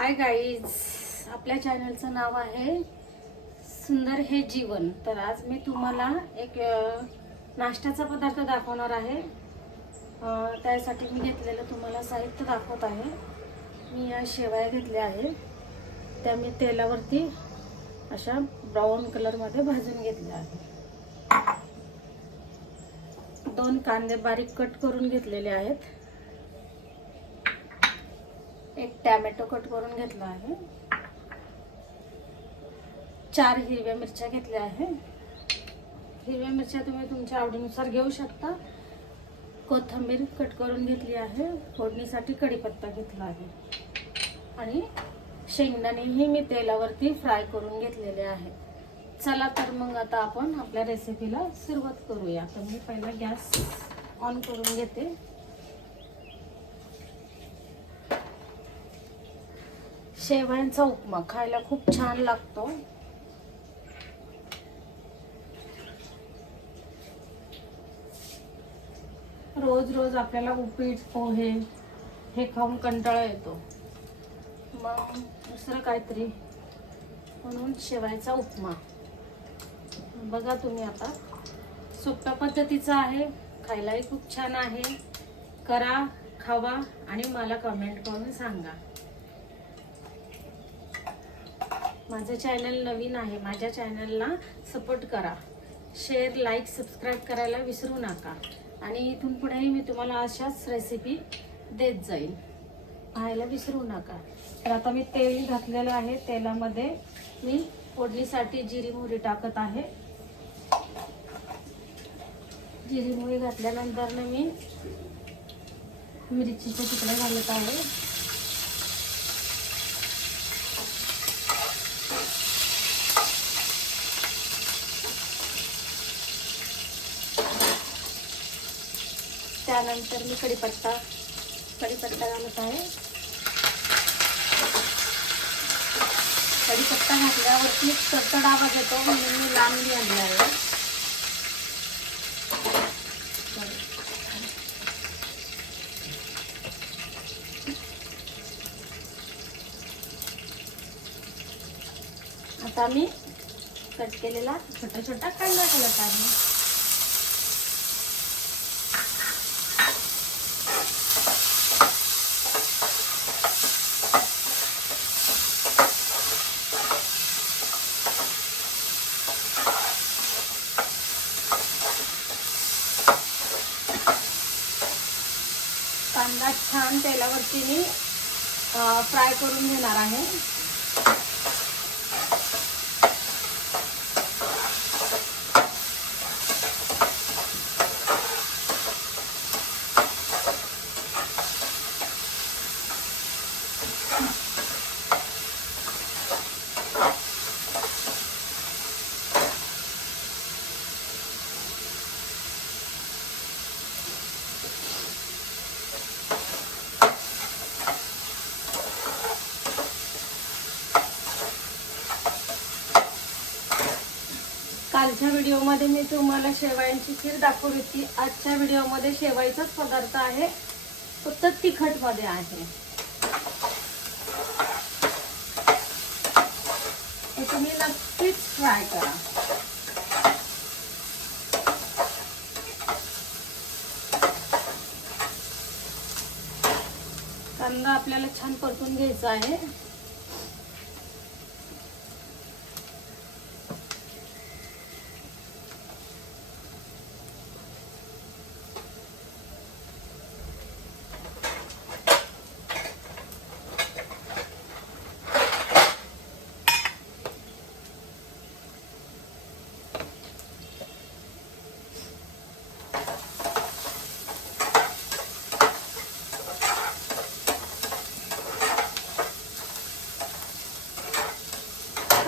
Hi guys आपल्या चॅनलचं नाव आहे सुंदर हे जीवन. तर आज मी तुम्हाला एक नाश्त्याचा पदार्थ दाखवणार आहे. त्यासाठी मी घेतलेलं तुम्हाला साहित्य दाखवत आहे. मी या शेवया घेतल्या आहे. त्या मी तेलावरती अशा ब्राऊन कलरमध्ये भाजून घेतल्या आहे दोन कांदे बारीक कट करून घेतलेले आहेत. एक टॅमॅटो कट करून घेतला आहे. चार हिरव्या मिरच्या घेतल्या आहे. हिरव्या मिरच्या तुम्ही तुमच्या आवडीनुसार घेऊ शकता. कोथिंबीर कट करून घेतली आहे. फोडणीसाठी कढीपत्ता घेतला आहे. आणि शेंगदाणेही मी तेलावरती फ्राय करून घेतलेले आहे चला तर मग आता आपण आपल्या रेसिपीला सुरुवात करूया. तर मी पहिला गॅस ऑन करून घेते. शेवयांचा उपमा खायला खूप छान लागतो. रोज रोज आपल्याला उपीट पोहे हे खाऊन कंटाळा येतो. मग दुसरं काहीतरी म्हणून शेवायचा उपमा. बघा तुम्ही आता. सोप्या पद्धतीचा आहे खायलाही खूप छान आहे. करा खावा आणि मला कमेंट करून सांगा. माझं चॅनल नवीन आहे माझ्या चॅनलला सपोर्ट करा. शेअर लाईक सबस्क्राईब करायला विसरू नका. आणि इथून पुढेही मी तुम्हाला अशाच रेसिपी देत जाईल. पाहायला विसरू नका. तर आता मी तेल घातलेलं आहे. तेलामध्ये मी फोडणीसाठी जिरी मोहरी टाकत आहे. जिरी मोहरी घातल्यानंतर मी मिरचीचे तुकडे घालत आहे. त्यानंतर मी कढीपत्ता कढीपत्ता घालत आहे. कढीपत्ता घातल्यावरती चटचड आवाज येतो म्हणून मी लांबी आणला आहे. आता मी कट केलेला छोटा छोटा कांदा घालत आहे कांदा छान तेलावरती मी फ्राय करून घेणार आहे. व्हिडिओमध्ये मी तुम्हाला शेवायांची खीर दाखवली होती. आजच्या व्हिडिओमध्ये शेवाईचाच पदार्थ आहे. फक्त तिखटमध्ये आहे. हे तुम्ही नक्कीच ट्राय करा. कांदा आपल्याला छान परतून घ्यायचा आहे.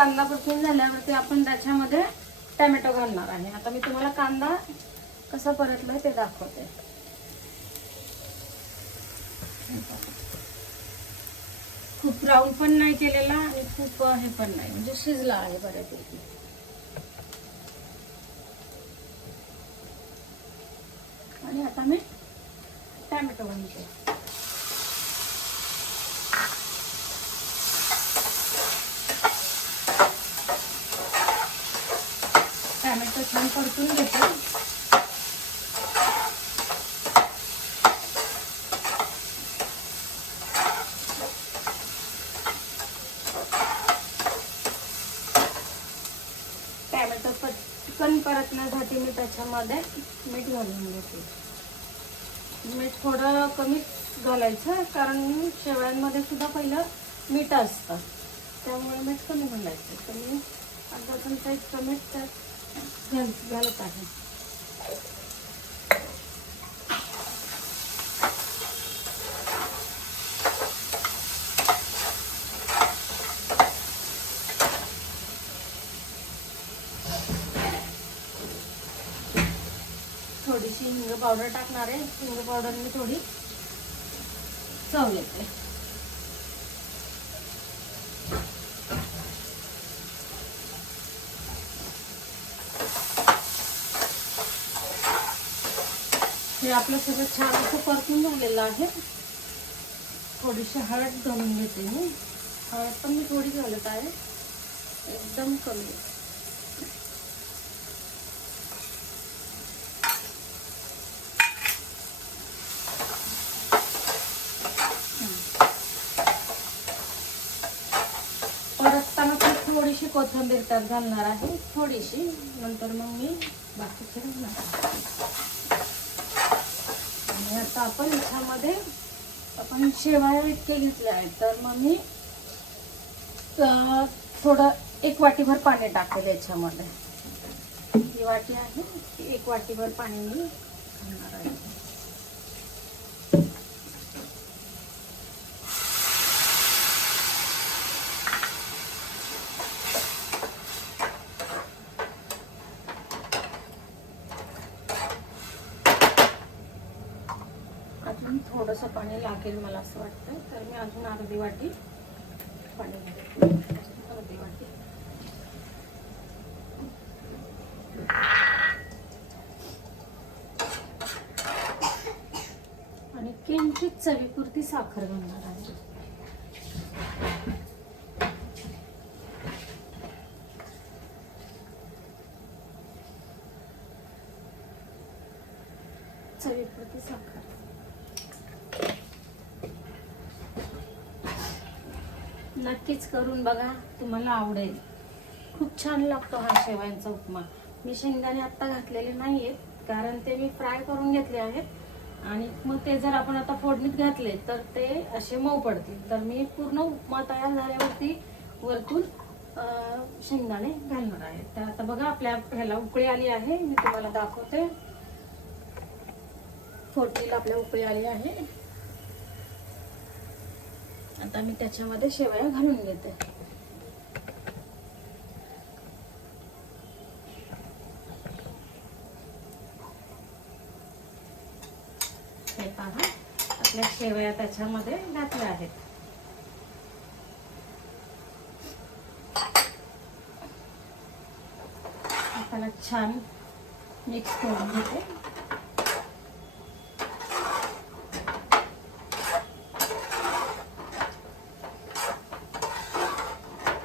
कांदा परतून झाल्यावरती आपण त्याच्यामध्ये टॅमॅटो घालणार आहे. आता मी तुम्हाला कांदा कसा परतलाय ते दाखवते. खूप ब्राऊन पण नाही केलेला आणि खूप हे पण नाही. म्हणजे शिजला आहे बऱ्यापैकी. आणि आता मी टॅमॅटो घालते परतून घेते टॅमॅटो पटकन परतण्यासाठी मी त्याच्यामध्ये. मीठ घालून घेते. मीठ थोडं कमी घालायचं कारण शेवळ्यांमध्ये सुद्धा पहिलं मीठ असतं. त्यामुळे मीठ कमी घालायचं. तर मी अर्धा चमचा इतकं मीठ त्यात घालत आहे थोडीशी हिंग पावडर टाकणार आहे. हिंग मी थोडी चव येते हे आपलं सगळं छान असं परतून झालेलं आहे. थोडीशी हळद घालून घेते मी. हळद पण मी थोडी घालत आहे. एकदम कमी परतताना पण थोडीशी कोथंबीर त्यात घालणार आहे थोडीशी. नंतर मग मी बाकीचे घालणार आणि आता आपण याच्यामध्ये आपण शेवाळ्या इतके घेतले आहेत. तर मग मी थोडं एक वाटीभर पाणी टाकेल याच्यामध्ये. ही वाटी आहे एक वाटीभर पाणी मी घालणार आहे. अजून थोडंसं पाणी लागेल मला असं वाटतं तर मी अजून अर्धी वाटी पाणी अर्धी वाटी. आणि किंचित चवीपुरती साखर घालणार आहे. चवीपुरती साखर. नक्कीच करून बघा तुम्हाला आवडेल. खूप छान लागतो हा शेवयांचा उपमा. मी शेंगदाणे आत्ता घातलेले नाही आहेत कारण ते मी फ्राय करून घेतले आहेत. आणि मग ते जर आपण आता फोडणीत घातले तर ते असे मऊ पडतील. तर मी पूर्ण उपमा तयार झाल्यावरती वरतून शेंगदाणे घालणार आहे. तर आता बघा आपल्या ह्याला उकळी आली आहे. मी तुम्हाला दाखवते. फोडणीला आपल्या उकळी आली आहे. आता मी त्याच्यामध्ये शेवया घालून घेते. हे पहा आपल्या शेवया त्याच्यामध्ये घातल्या आहेत. त्याला छान मिक्स करून घेते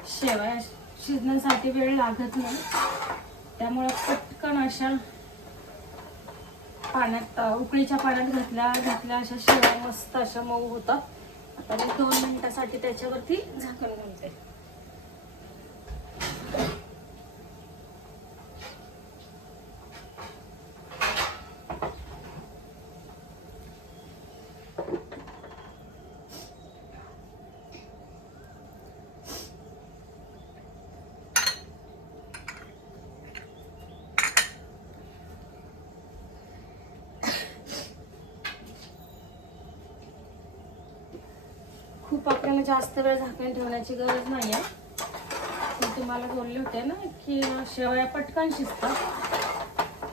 शेवया जास्ती वेळ लागत नाही. त्यामुळे पटकन अशा पाण्यात उकळीच्या पाण्यात घातल्या घातल्या अशा शिळ्या मस्त अशा मऊ होतात. आता मी दोन मिनिटासाठी त्याच्यावरती झाकण घालते. पापड्याला जास्त वेळ झाकण ठेवण्याची गरज नाही आहे मी तुम्हाला बोलले होते ना की शेवया पटकन शिजतात.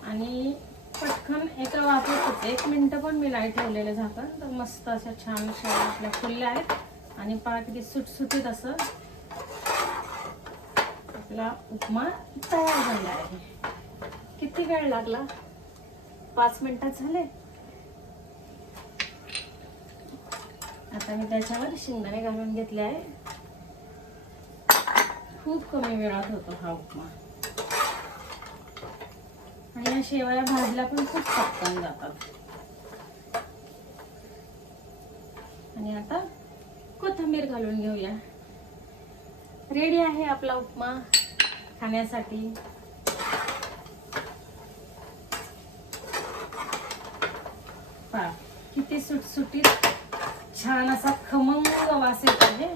आणि पटकन एका वाफेत होते एक मिनटं पण मी नाही ठेवलेलं झाकण. तर मस्त अशा छान शेवया आपल्या फुलल्या आहेत. आणि पहा किती सुटसुटीत असं आपला उपमा तयार झाला आहे. किती वेळ लागला? पाच मिनटात झाले? आता मी त्याच्यावर शेंगदाणे घालून घेतले आहे. खूप कमी वेळात होतो हा उपमा. आणि या शेवया भाजल्या पण खूप पटकन जातात. आणि आता कोथिंबीर घालून घेऊया. रेडी आहे आपला उपमा खाण्यासाठी. पा किती सुटसुटीत छान असा खमंग वास येत आहे.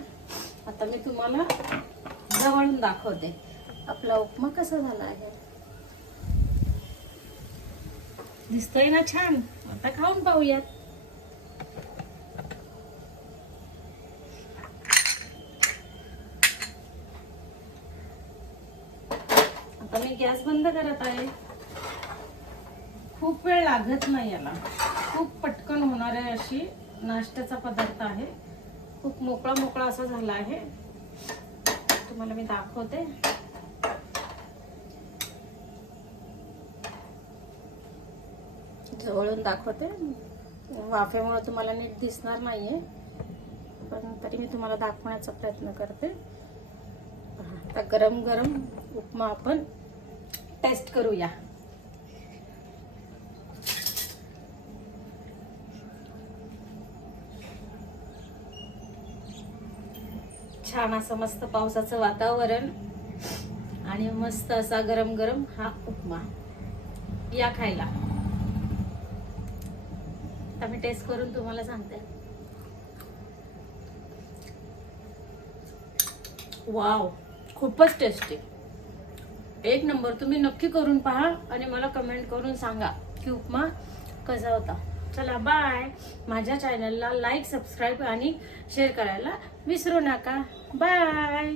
आता मी तुम्हाला जवळून दाखवते. आपला उपमा कसा झाला आहे? दिसतोय ना छान? आता खाऊन पाहूयात. आता मी गॅस बंद करत आहे. खूप वेळ लागत नाही याला. खूप पटकन होणार आहे अशी. नाश्त्याचा पदार्थ आहे. खूप मोकळा मोकळा असा झाला आहे. तुम्हाला मी दाखवते. जवळून दाखवते. वाफेमुळे तुम्हाला नीट दिसणार नाहीये पण तरी मी तुम्हाला दाखवण्याचा प्रयत्न करते. आता गरम गरम उपमा आपण टेस्ट करूया. छान असं मस्त पावसाचं वातावरण. आणि मस्त असा गरम गरम हा उपमा. या खायला. आता मी टेस्ट करून तुम्हाला सांगते. वाव खूपच टेस्टी एक नंबर तुम्ही नक्की करून पहा आणि मला कमेंट करून सांगा की उपमा कसा होता. चला बाय माझ्या चॅनलला लाईक सबस्क्राईब आणि शेअर करायला विसरू नका. बाय